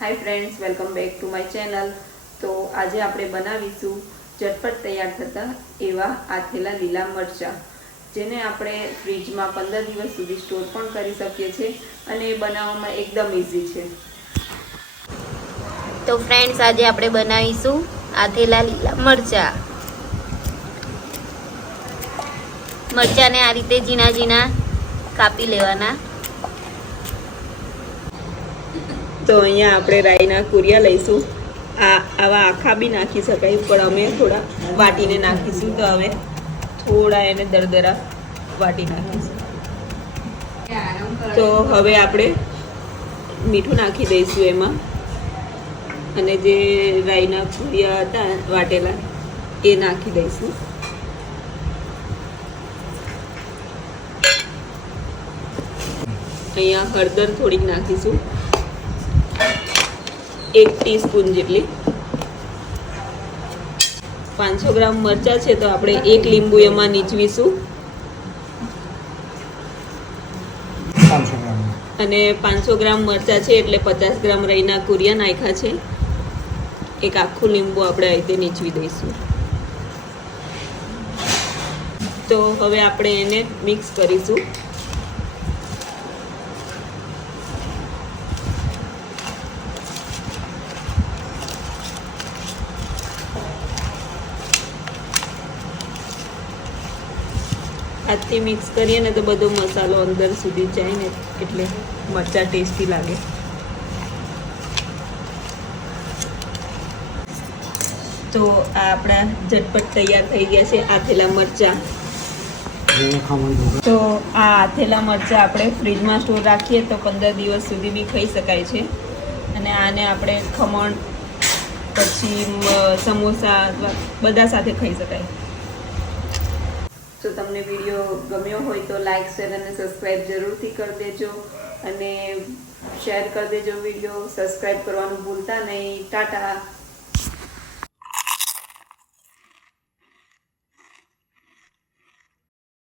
Hi friends welcome back to my channel તો આજે આપણે બનાવીશું ઝટપટ તૈયાર થતા એવા આથેલા લીલા મરચાં, જેને આપણે ફ્રીજમાં પંદર દિવસ સુધી સ્ટોર પણ કરી શકીએ છીએ અને એ બનાવવામાં એકદમ ઇઝી છે. તો ફ્રેન્ડ્સ આજે આપણે બનાવીશું આથેલા લીલા મરચા. મરચાને આ રીતે ઝીણા ઝીણા કાપી લેવાના. તો અહીંયા આપણે રાઈના કુરિયા લઈશું. આ આવા આખા બી નાખી શકાય, પણ અમે થોડા વાટીને નાખીશું. તો હવે થોડા એને દરદરા વાટી નાખીશું. તો હવે આપણે મીઠું નાખી દઈશું એમાં. અને જે રાઈના કુરિયા હતા વાટેલા, એ નાખી દઈશું. અહીંયા હળદર થોડીક નાખીશું. એક ટીસ્પૂન જેટલી. પાંચસો ગ્રામ મરચાં છે તો આપણે એક લીંબુ એમાં નીચવીશું. અને પાંચસો ગ્રામ મરચાં છે એટલે પચાસ ગ્રામ રહીના કુરિયા નાખ્યા છે. એક આખું લીંબુ આપણે આ રીતે નીચવી દઈશું. તો હવે આપણે એને મિક્સ કરીશું. હાથથી મિક્સ કરીએ ને તો બધો મસાલો અંદર સુધી જાય ને એટલે મરચાં ટેસ્ટી લાગે. તો આ આપણા ઝટપટ તૈયાર થઈ ગયા છે આથેલા મરચાં. તો આ આથેલા મરચાં આપણે ફ્રીજમાં સ્ટોર રાખીએ તો પંદર દિવસ સુધી બી ખાઈ શકાય છે. અને આને આપણે ખમણ, પછી સમોસા બધા સાથે ખાઈ શકાય. તો તમને વીડિયો ગમ્યો હોય તો લાઈક શેર અને સબસ્ક્રાઈબ જરૂરથી કરી દેજો. અને શેર કરી દેજો વીડિયો સબસ્ક્રાઈબ કરવાનું ભૂલતા નહીં. ટાટા.